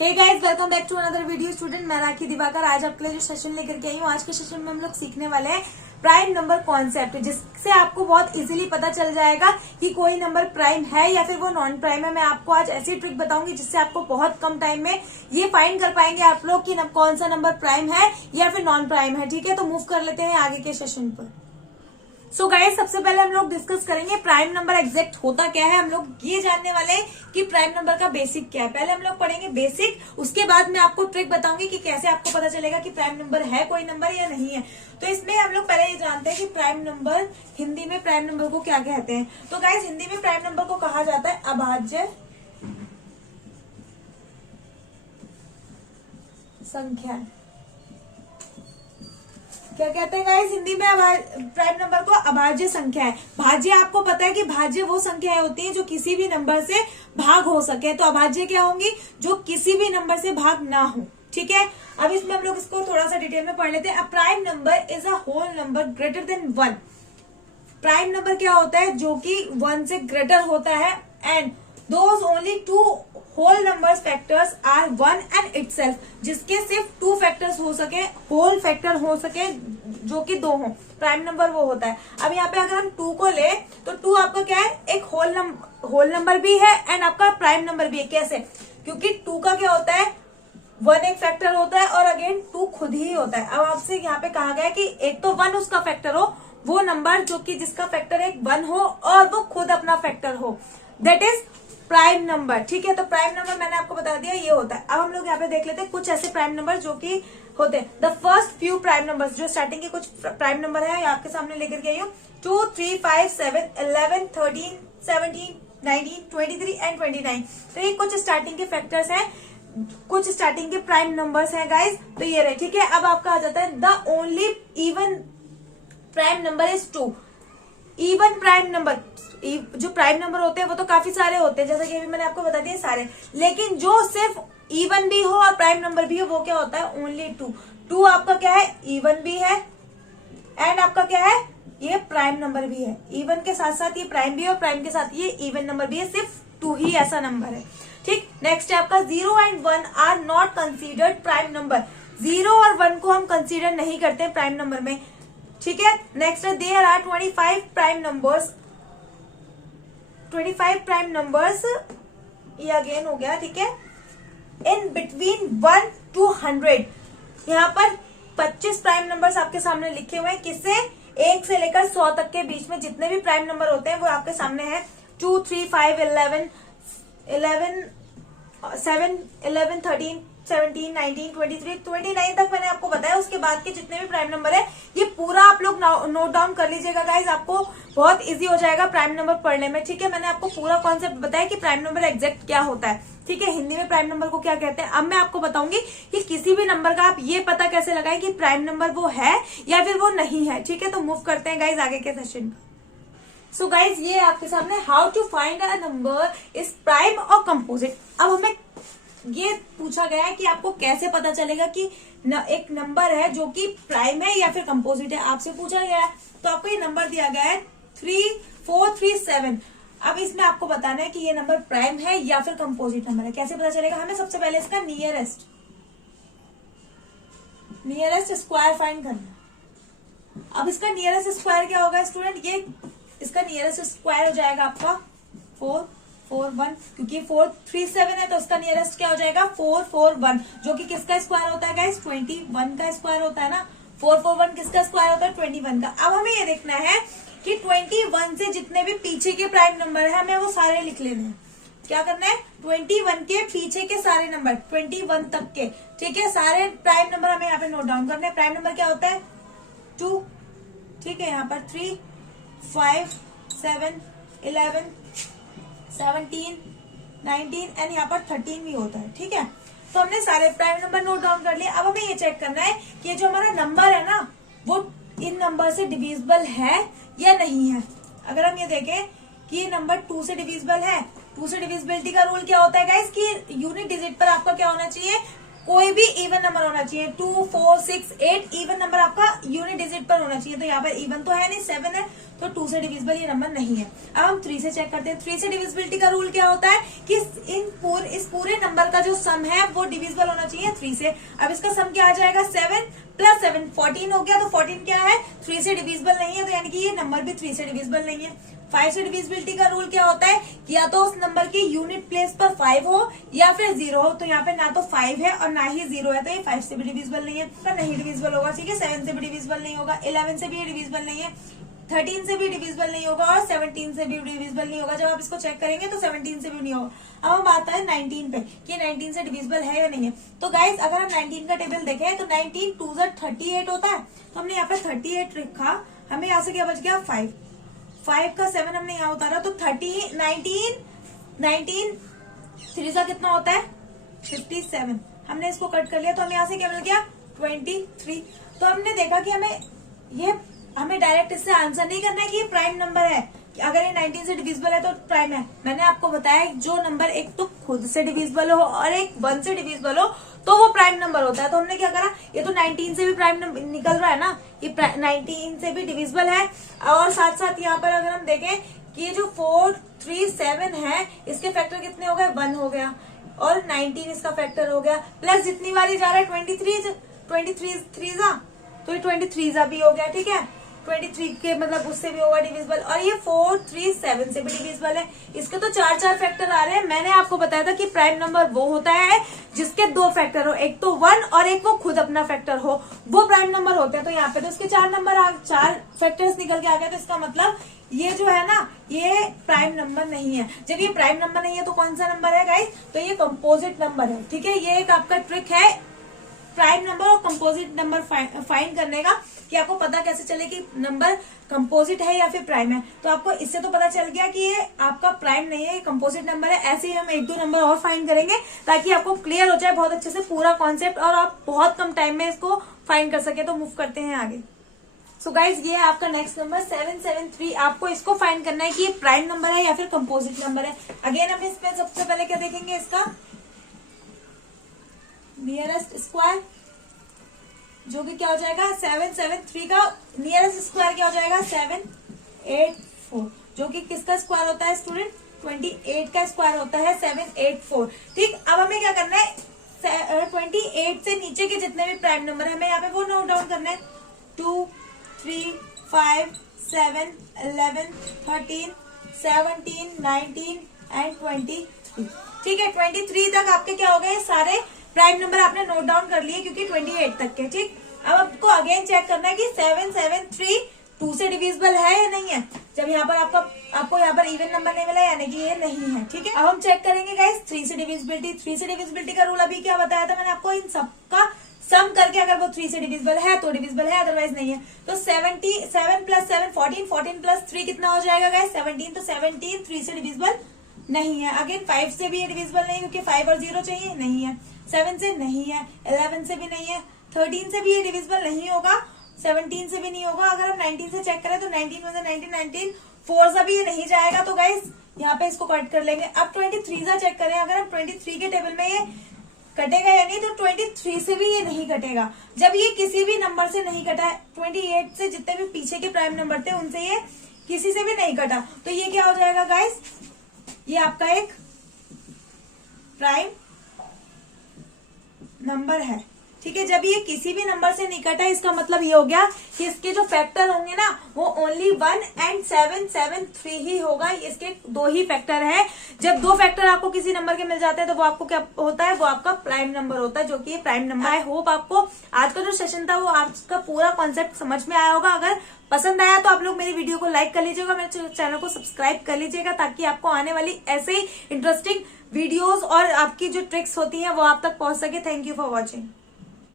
Hey guys, welcome back to another video. Student मैं राखी दिवाकर आज आपके लिए जो सेशन लेकर के आई हूँ, आज के सेशन में हम लोग सीखने वाले हैं प्राइम नंबर कॉन्सेप्ट, जिससे आपको बहुत इजीली पता चल जाएगा कि कोई नंबर प्राइम है या फिर वो नॉन प्राइम है। मैं आपको आज ऐसी ट्रिक बताऊंगी जिससे आपको बहुत कम टाइम में ये फाइंड कर पाएंगे आप लोग कि कौन सा नंबर प्राइम है या फिर नॉन प्राइम है। ठीक है, तो मूव कर लेते हैं आगे के सेशन पर। सो गाइस, सबसे पहले हम लोग डिस्कस करेंगे प्राइम नंबर एग्जैक्ट होता क्या है। हम लोग ये जानने वाले हैं कि प्राइम नंबर का बेसिक क्या है। पहले हम लोग पढ़ेंगे बेसिक, उसके बाद मैं आपको ट्रिक बताऊंगी कि कैसे आपको पता चलेगा कि प्राइम नंबर है कोई नंबर या नहीं है। तो इसमें हम लोग पहले ये जानते हैं कि प्राइम नंबर, हिंदी में प्राइम नंबर को क्या कहते हैं। तो गाइस, हिंदी में प्राइम नंबर को कहा जाता है अभाज्य संख्या। क्या कहते हैं गाइस हिंदी में? प्राइम नंबर को अभाज्य संख्या है। भाज्य आपको पता है कि भाज्य वो संख्याएं होती हैं जो किसी भी नंबर से भाग हो सके। तो अभाज्य क्या होंगी? जो किसी भी नंबर से भाग ना हो। ठीक है, अब इसमें हम लोग इसको थोड़ा सा डिटेल में पढ़ लेते हैं। A prime number is a whole number greater than 1। Prime number क्या होता है? जो कि 1 से ग्रेटर होता है। And those only two whole numbers factors are 1 and itself, जिसके सिर्फ 2 फैक्टर्स हो सके, होल फैक्टर हो सके जो कि 2 हो। प्राइम नंबर वो होता है। अब यहाँ पे अगर हम 2 को ले तो 2 आपका क्या है? एक होल नंबर भी है एंड आपका प्राइम नंबर भी है। कैसे? क्योंकि 2 का क्या होता है? 1 एक फैक्टर होता है और अगेन 2 खुद ही होता है। अब आपसे यहाँ पे कहा गया है कि एक तो 1 उसका फैक्टर हो, वो नंबर जो कि जिसका फैक्टर एक 1 हो और वो खुद अपना फैक्टर हो, दैट इज प्राइम नंबर। ठीक है, तो प्राइम नंबर मैंने आपको बता दिया ये होता है। अब हम लोग यहाँ पे देख लेते हैं कुछ ऐसे प्राइम नंबर जो कि होते हैं। The first few prime numbers, जो स्टार्टिंग के कुछ प्राइम नंबर है आपके सामने लेकर के आई हूँ। 2, 3, 5, 7, 11, 13, 17, 19, 23 एंड 29। तो ये कुछ स्टार्टिंग के फैक्टर्स हैं, कुछ स्टार्टिंग के प्राइम नंबर्स हैं गाइज। तो ये रहे। ठीक है, अब आपका आ जाता है the only even prime number is 2। Even prime number, जो प्राइम नंबर होते हैं वो तो काफी सारे होते हैं, जैसे कि अभी मैंने आपको बता दिया सारे, लेकिन जो सिर्फ इवन भी हो और प्राइम नंबर भी हो वो क्या होता है? ओनली 2। 2 आपका क्या है? इवन भी है एंड आपका क्या है? ये प्राइम नंबर भी है। इवन के साथ साथ ये प्राइम भी है और प्राइम के साथ ये इवन नंबर भी है। सिर्फ 2 ही ऐसा नंबर है। ठीक, नेक्स्ट है आपका 0 and 1 are not considered prime number. 0 और 1 को हम कंसिडर नहीं करते प्राइम नंबर में। ठीक है, नेक्स्ट है there are 25 prime numbers. 25 prime numbers, ये अगेन हो गया। ठीक है, इन बिटवीन 1 to 100। यहाँ पर 25 प्राइम नंबर्स आपके सामने लिखे हुए हैं। किससे? 1 से लेकर 100 तक के बीच में जितने भी प्राइम नंबर होते हैं वो आपके सामने हैं। 2, 3, 5, 11, 7, 11, 13, 17, 19, 23, 29 तक मैंने आपको बताया। उसके बाद के जितने भी प्राइम नंबर है ये पूरा आप लोग नोट डाउन कर लीजिएगा गाइज, आपको बहुत इजी हो जाएगा प्राइम नंबर पढ़ने में। ठीक है, मैंने आपको पूरा कॉन्सेप्ट बताया कि प्राइम नंबर एग्जैक्ट क्या होता है। ठीक है, हिंदी में प्राइम नंबर को क्या कहते हैं। अब मैं आपको बताऊंगी कि किसी भी नंबर का आप ये पता कैसे लगाएं कि प्राइम नंबर वो है या फिर वो नहीं है। ठीक है, तो मूव करते हैं गाइज आगे के सेशन पर। सो गाइज, ये आपके सामने how to find a number is prime और कंपोजिट। अब हमें ये पूछा गया है कि आपको कैसे पता चलेगा कि एक नंबर है जो कि प्राइम है या फिर कंपोजिट है। आपसे पूछा गया है तो आपको ये नंबर दिया गया है 3437। अब इसमें आपको बताना है कि ये नंबर प्राइम है या फिर कंपोजिट नंबर है। कैसे पता चलेगा? हमें सबसे पहले इसका नियरेस्ट स्क्वायर फाइंड करना। अब इसका नियरेस्ट स्क्वायर क्या होगा स्टूडेंट? ये इसका नियरेस्ट स्क्वायर हो जाएगा आपका 441, क्योंकि 437 है तो उसका नियरेस्ट क्या हो जाएगा? 441, जो कि किसका स्क्वायर होता है गाइस? 21 का स्क्वायर होता है ना। 441 किसका स्क्वायर होता है? 21 का। अब हमें ये देखना है कि 21 से जितने भी पीछे के प्राइम नंबर है हमें वो सारे लिख लेने हैं। क्या करना है? 21 के पीछे के सारे नंबर, 21 तक के। ठीक है, सारे प्राइम नंबर हमें यहाँ पे नोट डाउन करने हैं। प्राइम नंबर क्या होता है? 2। ठीक है, यहाँ पर 3, 5, 7, 11, 17, 19 एंड यहाँ पर 13 भी होता है। ठीक है, तो हमने सारे प्राइम नंबर नोट डाउन कर लिए। अब हमें ये चेक करना है कि ये जो हमारा नंबर है ना वो इन नंबर से डिविजिबल है या नहीं है। अगर हम ये देखें कि ये नंबर 2 से डिविजिबल है, 2 से डिविजिबिलिटी का रूल क्या होता है गाइस कि यूनिट डिजिट पर आपका क्या होना चाहिए? कोई भी इवन नंबर होना चाहिए, 2, 4, 6, 8 इवन नंबर आपका यूनिट डिजिट पर होना चाहिए। तो यहाँ पर इवन तो है नहीं, 7 है, तो 2 से डिविजिबल ये नंबर नहीं है। अब हम 3 से चेक करते हैं। 3 से डिविजिबिलिटी का रूल क्या होता है कि इस पूरे नंबर का जो सम है वो डिविजिबल होना चाहिए 3 से। अब इसका सम क्या आ जाएगा, 7 + 7 14 हो गया। तो 14 क्या है, 3 से डिविजिबल नहीं है, तो यानी कि ये नंबर भी 3 से डिविजिबल नहीं है। 5 से डिविजिबिलिटी का रूल क्या होता है कि या तो उस नंबर की यूनिट प्लेस पर 5 हो या फिर 0 हो। तो यहाँ पे ना तो 5 है और ना ही 0 है, तो ये 5 से भी डिविजिबल नहीं है, तो नहीं डिविजिबल होगा। ठीक है, 7 से भी डिविजिबल नहीं होगा, 11 से भी डिविजिबल नहीं है, 13 से भी डिविजिबल नहीं होगा और 17 से भी डिविजिबल नहीं होगा। जब आप इसको चेक करेंगे तो 17 से भी नहीं होगा। अब हम बात है 19 पे कि 19 से डिविजिबल है या नहीं है। तो गाइज अगर हम 19 का टेबल देखें तो 19 2 × 38 होता है, तो हमने यहाँ पे 38 रखा, हमें यहाँ से क्या बच गया 5 का 7 हमने यहाँ उतारा, तो 19 3 का कितना होता है 57। हमने इसको कट कर लिया, तो हमें यहाँ से क्या मिल गया 23। तो हमने देखा कि हमें डायरेक्ट इससे आंसर नहीं करना है कि ये प्राइम नंबर है, कि अगर ये 19 से डिविजिबल है तो प्राइम है। मैंने आपको बताया जो नंबर एक तो खुद से डिविजिबल हो और एक 1 से डिविजिबल हो तो वो प्राइम नंबर होता है। तो हमने क्या करा, ये तो 19 से भी प्राइम नंबर निकल रहा है ना, ये 19 से भी डिविजिबल है। और साथ साथ यहाँ पर अगर हम देखें कि ये जो 4, 3, 7 है, इसके फैक्टर कितने हो गए 1 हो गया, और 19 इसका फैक्टर हो गया, प्लस जितनी बारी जा रहा है 23 तो ये 23 भी हो गया। ठीक है, 23 के मतलब उससे भी होगा डिविजिबल, और ये 4, 3, 7 से भी डिविजिबल है। इसके तो 4 फैक्टर आ रहे हैं। मैंने आपको बताया था कि प्राइम नंबर वो होता है जिसके 2 फैक्टर हो, एक तो 1 और एक वो खुद अपना फैक्टर हो, वो प्राइम नंबर होते हैं। तो यहाँ पे तो इसके 4 फैक्टर्स निकल के आ गए, तो इसका मतलब ये जो है ना ये प्राइम नंबर नहीं है। जब ये प्राइम नंबर नहीं है तो कौन सा नंबर है गाइस, तो ये कंपोजिट नंबर है। ठीक है, ये एक आपका ट्रिक है प्राइम नंबर और कंपोजिट नंबर फाइंड करने का, कि आपको पता कैसे चले कि नंबर कंपोजिट है या फिर प्राइम है। तो आपको इससे तो पता चल गया कि ये आपका प्राइम नहीं है, ये कंपोजिट नंबर है। ऐसे ही हम 1-2 नंबर और फाइंड करेंगे ताकि आपको क्लियर हो जाए बहुत अच्छे से पूरा कॉन्सेप्ट, और आप बहुत कम टाइम में इसको फाइंड कर सके। तो मूव करते हैं आगे। सो गाइज ये है आपका नेक्स्ट नंबर 773। आपको इसको फाइंड करना है कि ये प्राइम नंबर है या फिर कंपोजिट नंबर है। अगेन हम इसमें सबसे पहले क्या देखेंगे, इसका नियरेस्ट स्क्वायर, जो कि क्या हो जाएगा 773 का नियरेस्ट स्क्वायर क्या हो जाएगा 784, जो कि किसका स्क्वायर होता है स्टूडेंट 28 का स्क्वायर होता है 784। ठीक, अब हमें क्या करना है 28 से नीचे के जितने भी प्राइम नंबर है हमें यहाँ पे वो नोट डाउन करना है। 2, 3, 5, 7, 11, 13, 17, 19 एंड 23। ठीक है, 23 तक आपके क्या हो गए सारे प्राइम नंबर आपने नोट डाउन कर लिए, क्योंकि 28 तक के। ठीक, अब आपको अगेन चेक करना है कि 773 2 से डिविजिबल है या नहीं है। जब यहाँ पर आपको यहाँ पर इवन नंबर नहीं मिला यानी कि ये नहीं है। ठीक है, अब हम चेक करेंगे गाइस 3 से डिविजिबिलिटी। 3 से डिविजिबिलिटी का रूल अभी क्या बताया था मैंने आपको, इन सबका सम करके अगर वो 3 से डिविजिबल है तो डिविजिबल है, अदरवाइज नहीं है। तो 7 + 7 14 + 3 कितना हो जाएगा गाइस 17। तो 17 3 से डिविजिबल नहीं है। अगेन 5 से भी ये डिविजिबल नहीं, क्योंकि 5 और 0 चाहिए, नहीं है। 7 से नहीं है, 11 से भी नहीं है, 13 से भी ये डिविजिबल नहीं होगा, 17 से भी नहीं होगा। अगर हम 19 से चेक करें तो 19 में से 19 4 से भी ये नहीं जाएगा, तो गाइस यहाँ पे इसको कट कर लेंगे। अब 23 से चेक करें, अगर हम 23 के टेबल में ये कटेगा या नहीं, तो 23 से भी ये नहीं कटेगा। जब ये किसी भी नंबर से नहीं कटा है, 28 से जितने भी पीछे के प्राइम नंबर थे उनसे ये किसी से भी नहीं कटा, तो ये क्या हो जाएगा गाइस, ये आपका एक प्राइम नंबर है। ठीक है, जब ये किसी भी नंबर से नहीं कटा, इसका मतलब ये हो गया कि इसके जो फैक्टर होंगे ना वो ओनली 1 एंड 773 ही होगा। इसके 2 ही फैक्टर है। जब 2 फैक्टर आपको किसी नंबर के मिल जाते हैं तो वो आपको क्या होता है, वो आपका प्राइम नंबर होता है, जो कि ये प्राइम नंबर। आई होप आपको आज का जो सेशन था वो आज का पूरा कॉन्सेप्ट समझ में आया होगा। अगर पसंद आया तो आप लोग मेरी वीडियो को लाइक कर लीजिएगा, मेरे चैनल को सब्सक्राइब कर लीजिएगा, ताकि आपको आने वाली ऐसे ही इंटरेस्टिंग वीडियोस और आपकी जो ट्रिक्स होती हैं वो आप तक पहुंच सके। Thank you for watching.